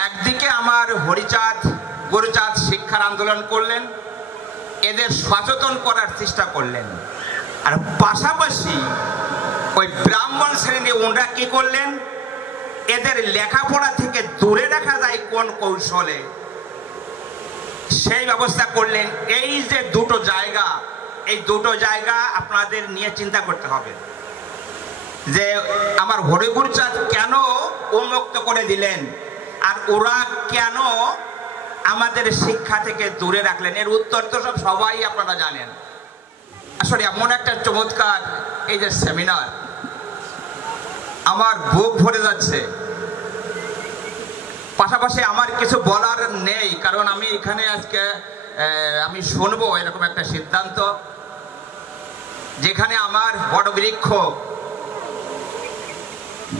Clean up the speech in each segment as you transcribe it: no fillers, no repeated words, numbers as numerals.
একদিকে আমার হরিচাঁদ গুরুচাঁদ শিক্ষার আন্দোলন করলেন, এদের সচেতন করার চেষ্টা করলেন, আর পাশাপাশি ওই ব্রাহ্মণ শ্রেণী ওনারা কি করলেন, এদের লেখাপড়া থেকে দূরে রাখা যায় কোন কৌশলে সেই ব্যবস্থা করলেন। এই যে দুটো জায়গা, এই দুটো জায়গা আপনাদের নিয়ে চিন্তা করতে হবে যে আমার হরিগুরুচাঁদ কেন উন্মুক্ত করে দিলেন আর ওরা কেন আমাদের শিক্ষা থেকে দূরে রাখলেন। এর উত্তর তো সবাই আপনারা জানেন। আসলে এমন একটা চমৎকার এই যে সেমিনার, আমার বুক ভরে যাচ্ছে। পাশাপাশি আমার কিছু বলার নেই, কারণ আমি এখানে আজকে আমি শুনবো এরকম একটা সিদ্ধান্ত, যেখানে আমার বড় বৃক্ষ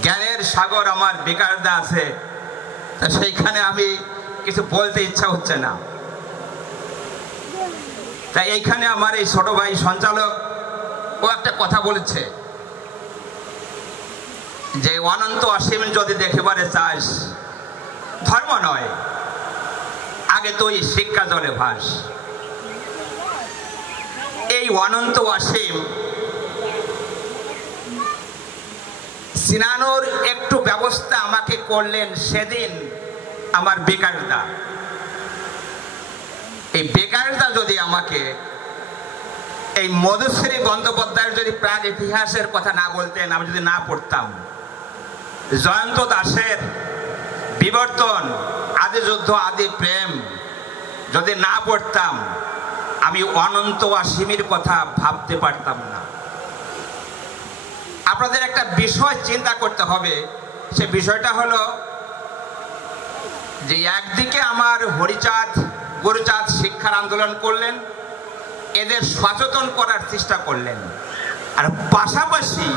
জ্ঞানের সাগর আমার বিকারদা আছে, তা সেইখানে আমি কিছু বলতে ইচ্ছা হচ্ছে না। তাই এইখানে আমার এই ছোট ভাই সঞ্চালক ও একটা কথা বলেছে যে অনন্ত অসীম যদি দেখিবারে চাস, ধর্ম নয় আগে তুই শিক্ষা জলে ভাস। এই অনন্ত অসীম চিনানোর একটু ব্যবস্থা আমাকে করলেন সেদিন আমার বেকারদা। এই বেকারদা যদি আমাকে এই মধুশ্রী বন্দ্যোপাধ্যায়ের যদি প্রাগ ইতিহাসের কথা না বলতেন, আমি যদি না পড়তাম, জয়ন্ত দাসের বিবর্তন, আদি যুদ্ধ আদি প্রেম যদি না পড়তাম, আমি অনন্ত অসীমের কথা ভাবতে পারতাম না। আপনাদের একটা বিষয় চিন্তা করতে হবে, সে বিষয়টা হলো যে একদিকে আমার হরিচাঁদ গুরুচাঁদ শিক্ষার আন্দোলন করলেন, এদের সচেতন করার চেষ্টা করলেন, আর পাশাপাশি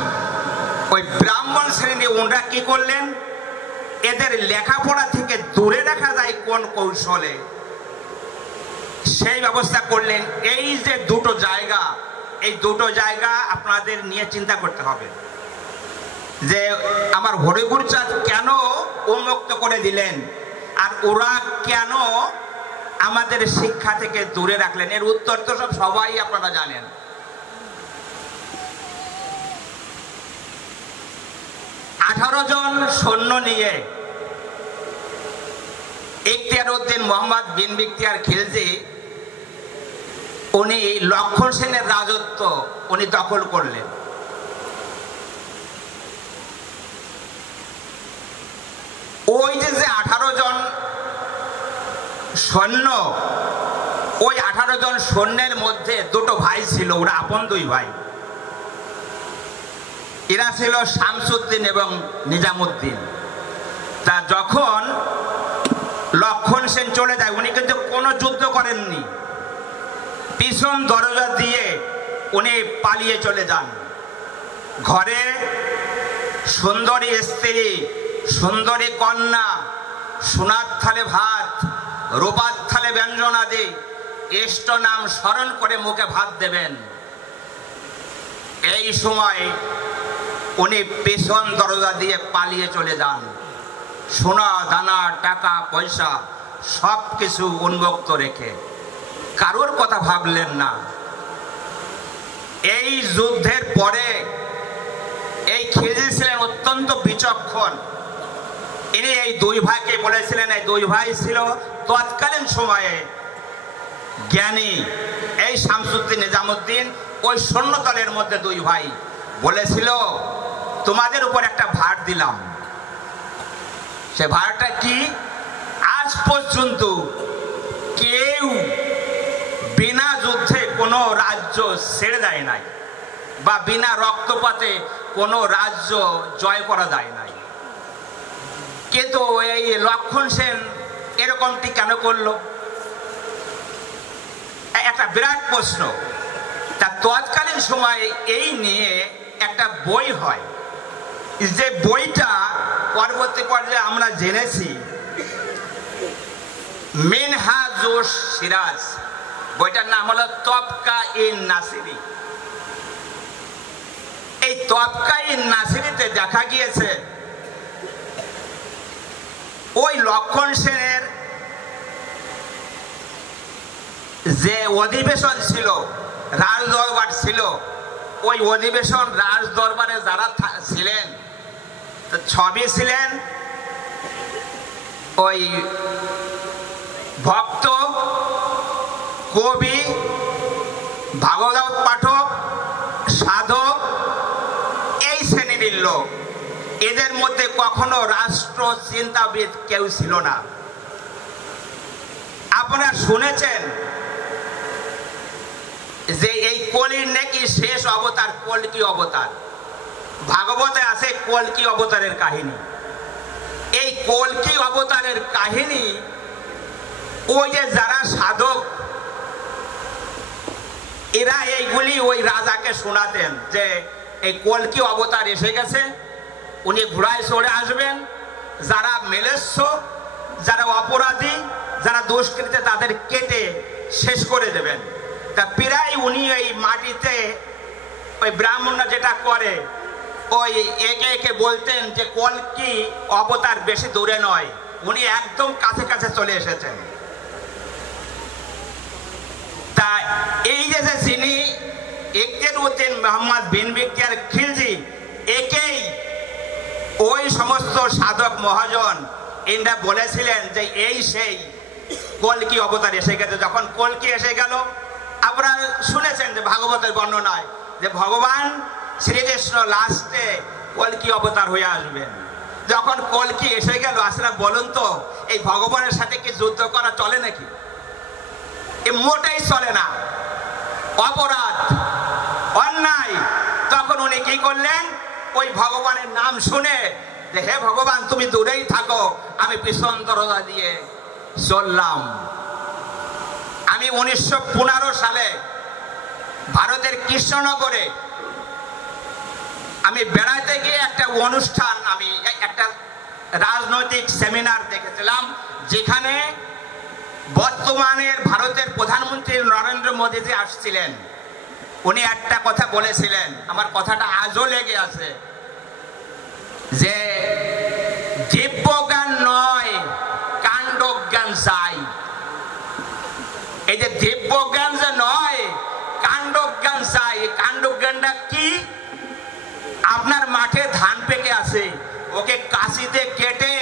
ওই ব্রাহ্মণ শ্রেণী ওনারা কি করলেন, এদের লেখাপড়া থেকে দূরে রাখা যায় কোন কৌশলে সেই ব্যবস্থা করলেন। এই যে দুটো জায়গা, এই দুটো জায়গা আপনাদের নিয়ে চিন্তা করতে হবে যে আমার হরিগুরুচাঁদ কেন উন্মুক্ত করে দিলেন আর ওরা কেন আমাদের শিক্ষা থেকে দূরে রাখলেন। এর উত্তর তো সবাই আপনারা জানেন। আঠারো জন সৈন্য নিয়ে ইখতিয়ার উদ্দিন মোহাম্মদ বিন বিখতিয়ার খিলজি উনি লক্ষণ সেনের রাজত্ব উনি দখল করলেন। ওই যে 18 জন সৈন্য, ওই 18 জন সৈন্যের মধ্যে দুটো ভাই ছিল, ওরা আপন দুই ভাই। এরা ছিল শামসুদ্দিন এবং নিজামুদ্দিন। তা যখন লক্ষণ সেন চলে যায়, উনি কিন্তু কোনো যুদ্ধ করেননি, পিছন দরজা দিয়ে উনি পালিয়ে চলে যান। ঘরে সুন্দরী স্ত্রী, সুন্দরী কন্যা, সোনার থালে ভাত, রূপার থালে ব্যঞ্জনাদি, ইষ্ট নাম স্মরণ করে মুখে ভাত দেবেন। এই সময় উনি পেছন দরজা দিয়ে পালিয়ে চলে যান। সোনা দানা টাকা পয়সা সব কিছু উন্মুক্ত রেখে, কারোর কথা ভাবলেন না। এই যুদ্ধের পরে এই খিলজি ছিলেন অত্যন্ত বিচক্ষণ। ইনি এই দুই ভাইকে বলেছিলেন, এই দুই ভাই ছিল তৎকালীন সময়ে জ্ঞানী। এই শামসুদ্দিন নিজামুদ্দিন ওই সৈন্যদলের মধ্যে দুই ভাই বলেছিল, তোমাদের উপর একটা ভার দিলাম। সে ভারটা কি? আজ পর্যন্ত কেউ বিনা যুদ্ধে কোনো রাজ্য ছেড়ে দেয় নাই, বা বিনা রক্তপাতে কোনো রাজ্য জয় করা যায় নাই। কিন্তু এই লক্ষণ সেন এরকমটি কেন করলো? একটা বিরাট প্রশ্ন। তা তৎকালীন সময়ে এই নিয়ে একটা বই হয়, যে বইটা পরবর্তী পর্যায়ে আমরা জেনেছি মিনহাজুস সিরাজ। বইটার নাম হলো তবকা-ই-নাসিরি। এই তবকা-ই-নাসিরিতে দেখা গিয়েছে ওই লক্ষণ সেনের যে অধিবেশন ছিল, রাজ দরবার ছিল, ওই অধিবেশন রাজ দরবারে যারা ছিলেন সবই ছিলেন ওই ভক্ত, কবি, ভাগবত পাঠক, সাধক, এই শ্রেণীর লোক। এদের মধ্যে কখনো রাষ্ট্র চিন্তাবিদ কেউ ছিল না। আপনারা শুনেছেন যে এই কলির নাকি শেষ অবতার কল্কি অবতার। ভাগবতে আছে কল্কি অবতারের কাহিনী। এই কল্কি অবতারের কাহিনী ওই যে যারা সাধক এরা এইগুলি ওই রাজাকে শোনাতেন যে এই কল্কি অবতার এসে গেছে, উনি ঘোড়ায় চড়ে আসবেন, যারা মেলেচ্ছ, যারা অপরাধী, যারা দুষ্কৃতে তাদের কেটে শেষ করে দেবেন। তা প্রায় উনি এই মাটিতে ওই ব্রাহ্মণরা যেটা করে ওই একে একে বলতেন যে কল্কি অবতার বেশি দূরে নয়, উনি একদম কাছে কাছে চলে এসেছেন। তা এই যে যিনি ইকতেরউদ্দিন মোহাম্মদ বিন বিক্তিয়ার খিলজি, একেই ওই সমস্ত সাধক মহাজন এরা বলেছিলেন যে এই সেই কল্কি অবতার এসে গেছে। যখন কল্কি এসে গেল, আপনারা শুনেছেন যে ভাগবতের বর্ণনায় যে ভগবান শ্রীকৃষ্ণ লাস্টে কল্কি অবতার হয়ে আসবেন। যখন কল্কি এসে গেল, আসলে বলুন তো এই ভগবানের সাথে কি যুদ্ধ করা চলে নাকি? এ মোটেই চলে না, অপরাধ, অন্যায়। তখন উনি কি করলেন, ওই ভগবানের নাম শুনে যে হে ভগবান তুমি দূরেই থাকো, আমি পিছন দরজা দিয়ে চললাম। আমি 1915 সালে ভারতের কৃষ্ণনগরে আমি বেড়াতে গিয়ে একটা অনুষ্ঠান, আমি একটা রাজনৈতিক সেমিনার দেখেছিলাম, যেখানে বর্তমানের ভারতের প্রধানমন্ত্রী নরেন্দ্র মোদীজি আসছিলেন। উনি একটা কথা বলেছিলেন, আমার কথাটা আজও লেগে আছে, যে দিব্যজ্ঞান নয় কাণ্ডজ্ঞান চাই। এই যে দিব্যজ্ঞান যে নয়, কাণ্ডজ্ঞান চাই। কাণ্ডজ্ঞানটা কি? আপনার মাঠে ধান পেকে আছে, ওকে কাশিতে কেটে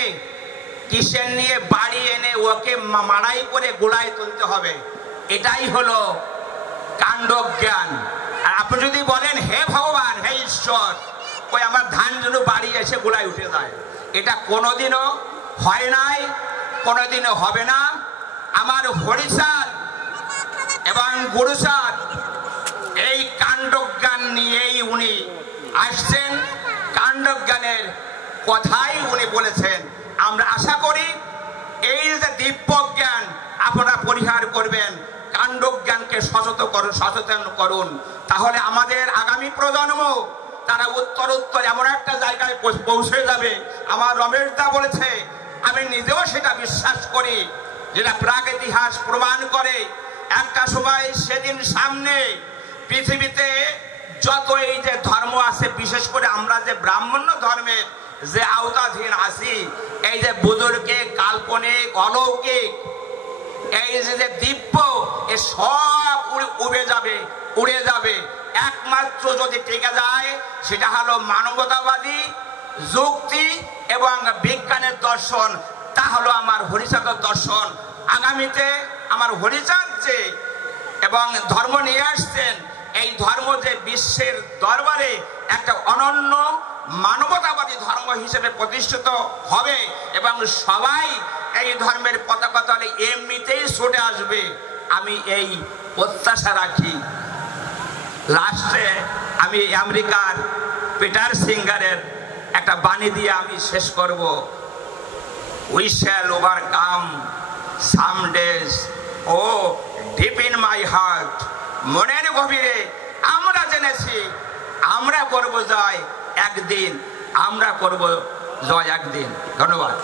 কিসের নিয়ে বাড়ি এনে ওকে মাড়াই করে গোলায় তুলতে হবে, এটাই হলো কাণ্ডজ্ঞান। আর আপনি যদি বলেন হে ভগবান, হে ঈশ্বর, ওই আমার ধান যেন বাড়ি এসে গোলায় উঠে যায়, এটা কোনোদিনও হয় নাই, কোনোদিনও হবে না। আমার হরিচাঁদ এবং গুরুচাঁদ এই কাণ্ডজ্ঞান নিয়েই উনি আসছেন, কাণ্ডজ্ঞানের কথাই উনি বলেছেন। আমরা আশা করি এই যে দিব্যজ্ঞান আপনারা পরিহার করবেন, কাণ্ডজ্ঞানকে সচেতন করুন, তাহলে আমাদের আগামী প্রজন্ম তারা উত্তর এমন একটা জায়গায় পৌঁছে যাবে। আমার রমেশ দা বলেছে, আমি নিজেও সেটা বিশ্বাস করি, যেটা প্রাক ইতিহাস প্রমাণ করে। একটা সময় সেদিন সামনে পৃথিবীতে যত এই যে ধর্ম আছে, বিশেষ করে আমরা যে ব্রাহ্মণ্য ধর্মের যে আওতাধীন আছি, এই যে বুজুর্গে কাল্পনিক অলৌকিক এই যে দিব্য, এ সব উড়ে যাবে। একমাত্র যদি টিকে যায় সেটা হলো মানবতাবাদী যুক্তি এবং বিজ্ঞানের দর্শন, তা হলো আমার হরিচাঁদের দর্শন। আগামীতে আমার হরিচাঁদ যে এবং ধর্ম নিয়ে আসছেন, এই ধর্ম যে বিশ্বের দরবারে একটা অনন্য মানবতাবাদী ধর্ম হিসেবে প্রতিষ্ঠিত হবে এবং সবাই এই ধর্মের পতাকা তলে এমনিতেই ছুটে আসবে, আমি এই প্রত্যাশা রাখি। লাস্টে আমি আমেরিকার পিটার সিঙ্গারের একটা বাণী দিয়ে আমি শেষ করব। We shall overcome some days, oh deep in my heart, মনের গভীরে আমরা জেনেছি আমরা করব জয় একদিন, আমরা করব জয় একদিন। ধন্যবাদ।